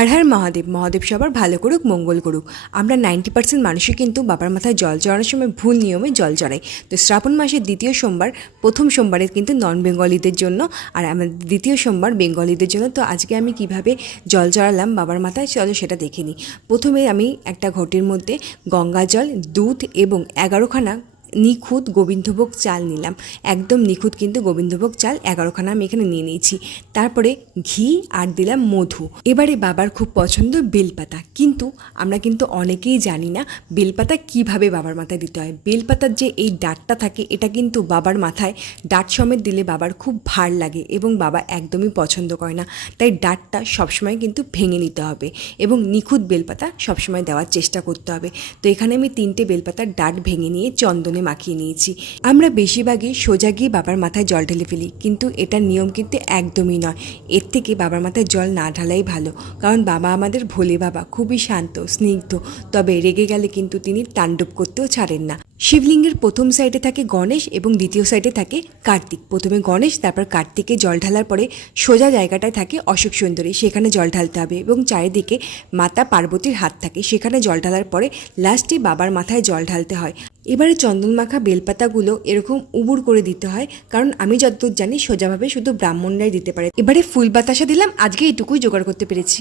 हर हर महादेव महादेव सबार भालो करुक मंगल करुक। आमरा 90% मानुषई किन्तु बाबार माथाय जल चढ़ानोर समय भूल नियमे जल चढ़ाई। तो श्रावण मासेर द्वितीय सोमवार प्रथम सोमवारे किन्तु नन बेंगलीदेर जोन्नो और आमादेर द्वितीय सोमवार बेंगलीदेर जोन्नो। तो आजके आमी किभाबे जल चढ़ालाम बाबार माथाय चलो सेटा देखे निई। प्रथमे आमी एकटा घटेर मध्ये गंगा जल दूध एबं 11खाना निखुत गोविंदभोग चाल निलाम। एकदम निखुत किन्तु गोविंदभोग चाल 11खाना आमी एखाने निये निয়েছি। तारपरे घी और दिलाम मधु। एबारे बाबार खूब पछंद बेलपाता, किन्तु आमरा किन्तु अनेकेई जानी ना बेलपाता किभाबे बाबार माथाय दिते हय। बेलपातार जे एई डाँटटा थाके एटा किन्तु बाबार माथाय डाँट समेत दिले बाबार खूब भार लागे एबं बाबा एकदमई पछंद करे ना। ताई डाँटटा सबसमय किन्तु भेंगे निते हबे एबं निखुत बेलपाता सबसमय देওয়ার চেষ্টা করতে হবে। तो एखाने आमी 3টে बेलपातार डाँट भेंगे निये चंदने माखिए निয়েছি। আমরা বেশিরভাগই সোজা গিয়ে বাবার মাথায় জল ঢেলে ফেলি, কিন্তু এটা নিয়ম কিন্তু একদমই নয়। এর থেকে বাবার মাথায় জল না ঢালাই ভালো, কারণ বাবা আমাদের ভোলে বাবা, খুবই শান্ত স্নিগ্ধ, তবে রেগে গেলে কিন্তু তিনি তাণ্ডব করতেও ছাড়েন না। শিবলিঙ্গের প্রথম সাইডে থাকে গণেশ এবং দ্বিতীয় সাইডে থাকে কার্তিক। প্রথমে গণেশ, তারপর কার্তিকে জল ঢালার পরে সোজা জায়গাটায় থাকে অশোক সুন্দরী, সেখানে জল ঢালতে হবে এবং চারিদিকে মাতা পার্বতীর হাত থাকে, সেখানে জল ঢালার পরে লাস্টে বাবার মাথায় জল ঢালতে হয়। এবারে চন্দন মাখা বেলপাতাগুলো এরকম উবুড় করে দিতে হয়, কারণ আমি যতদূর জানি সোজাভাবে শুধু ব্রাহ্মণরাই দিতে পারে। এবারে ফুল বাতাসা দিলাম, আজকে এইটুকুই জোগাড় করতে পেরেছি।